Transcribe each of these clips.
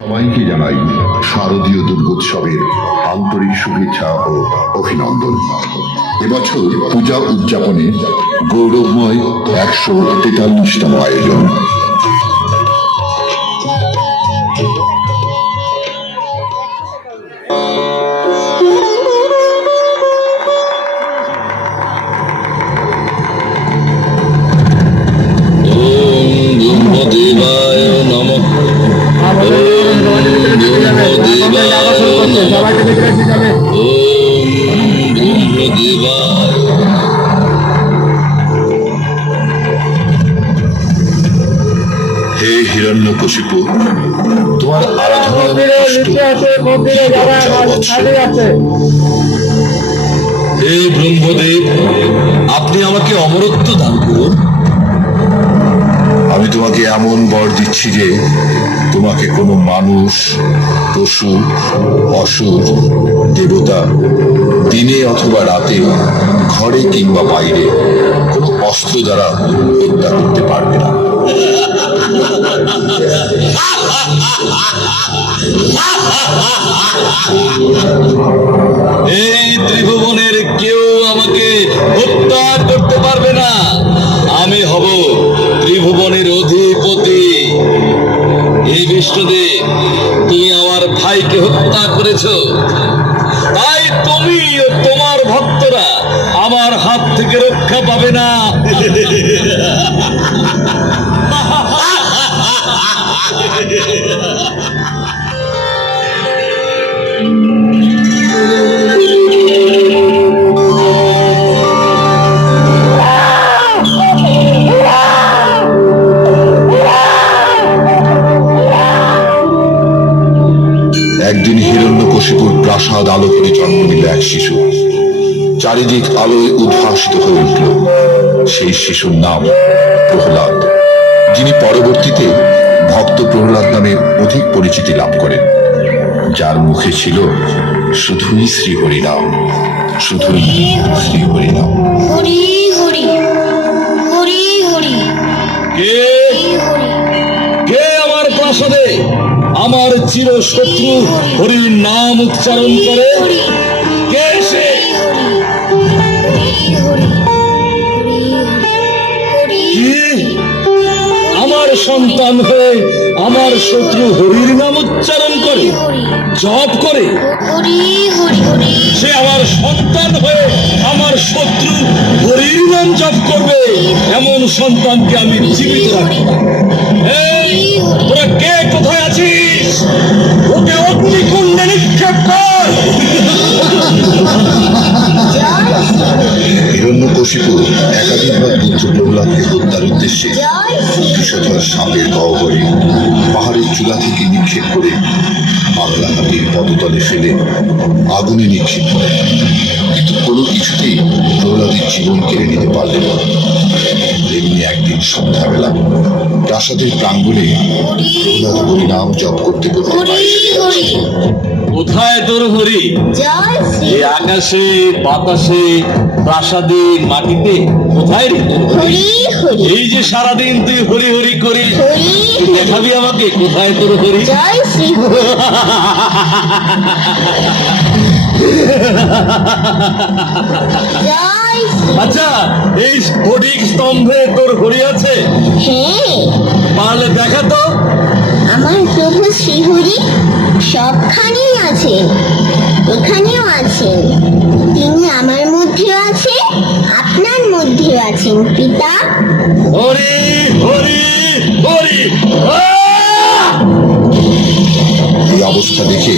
সবাইকে জানাই শারদীয় দুর্গোৎসবের আন্তরিক শুভেচ্ছা ও অভিনন্দন। এবছর পূজা উদযাপনে গৌরবময় 143তম আয়োজন। হে হিরণ্যকশিপু, তোমার আরাধনা হে ব্রহ্মদেব, আপনি আমাকে অমরত্ব দান করুন। আমি তোমাকে এমন বর দিচ্ছি যে তোমাকে কোনো মানুষ, পশু, অসুর, দেবতা দিনে অথবা রাতে, ঘরে কিংবা বাইরে কোনো অস্ত্র দ্বারা হত্যা করতে পারবে না। এই ত্রিভুবনের কেউ আমাকে হত্যা করতে পারবে না। আমি হব ত্রিভুবনের অধিপতি। এই বিষ্ণুদেব, তুমি আমার ভাইকে হত্যা করেছ, তাই তুমি ও তোমার ভক্তরা আমার হাত থেকে রক্ষা পাবে না। একদিন হিরণ্যকশিপুর প্রাসাদ আলো করে জন্ম নিল এক শিশু। চারিদিক আলোয় উদ্ভাসিত হয়ে উঠল। সেই শিশুর নাম প্রহ্লাদ, যিনি পরবর্তীতে ভক্ত প্রহ্লাদ নামে অধিক পরিচিতি লাভ করেন, যার মুখে ছিল শুধুই শ্রী হরিনাম, শুধুই শ্রী হরিনাম। হরি হরি হরি হরি কে কে আমার প্রাসাদে আমার চির শত্রু হরির নাম উচ্চারণ করে? কে সে? কি আমার সন্তান হয়ে আমার শত্রু হরির নাম উচ্চারণ করে, জপ করে? সে আমার সন্তান হয়ে আমার শত্রু হরির নাম জপ করবে, এমন সন্তানকে আমি জীবিত রাখি না। এই, তোরা কে কোথায় আছিস? ওকে অগ্নিকুণ্ডে নিক্ষেপ কর। হিরণ্যকশিপু একাধিকবার পুত্র প্রহ্লাদকে হত্যার উদ্দেশ্যে বিষধর সাপের গহ্বরে পাহাড়ের চূড়া থেকে নিক্ষেপ করে বাংলা হাতির পদতলে ফেলে আগুনে নিক্ষেপ করে, কিন্তু কোনো কিছুতেই প্রহ্লাদের জীবন কেড়ে নিতে পারলেন না। এমনি একদিন সন্ধ্যাবেলা প্রাসাদের প্রাঙ্গণে প্রহ্লাদ হরিনাম জপ করতে করতে কোথায় তোর হরি? এই আকাশে, বাতাসে, প্রাসাদে, মাটিতে, কোথায় রে তোর হরি? এই যে সারাদিন তুই হরি হরি করিস, দেখাবি আমাকে কোথায় তোর হরি? আচ্ছা, এই স্ফটিক স্তম্ভে তোর হরি আছে? পারলে দেখা তো। আমার প্রভু শ্রীহরি সবখানেই আছেন, এখানেও আছেন। তিনি আমার মধ্যেও আছে, আপনার মধ্যেও আছেন পিতা। হরি হরি হরি। এই অবস্থা দেখে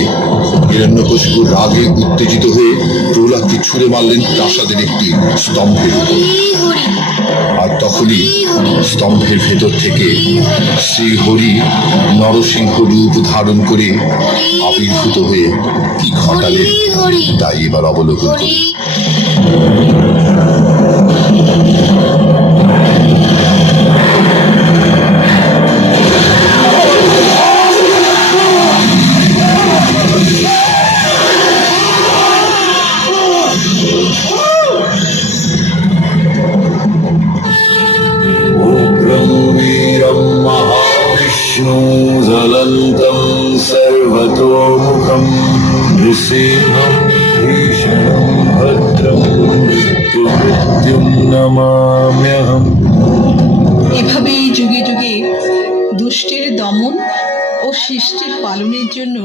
হিরণ্যকশিপু রাগে উত্তেজিত হয়ে প্রহ্লাদকে ছুঁড়ে মারলেন প্রাসাদের একটি স্তম্ভের উপর। আর তখনই স্তম্ভের ভেতর থেকে শ্রী হরি নরসিংহ রূপ ধারণ করে আবির্ভূত হয়ে কি ঘটালেন তাই এবার অবলোকন করি। विष्णु ज्वलन्तं বিগতো মুখম নৃসিংহম ভীষণম ভদ্রম মৃত্যুম নমাম্যহম। এভাবেই যুগে যুগে দুষ্টের দমন ও শিষ্টের পালনের জন্য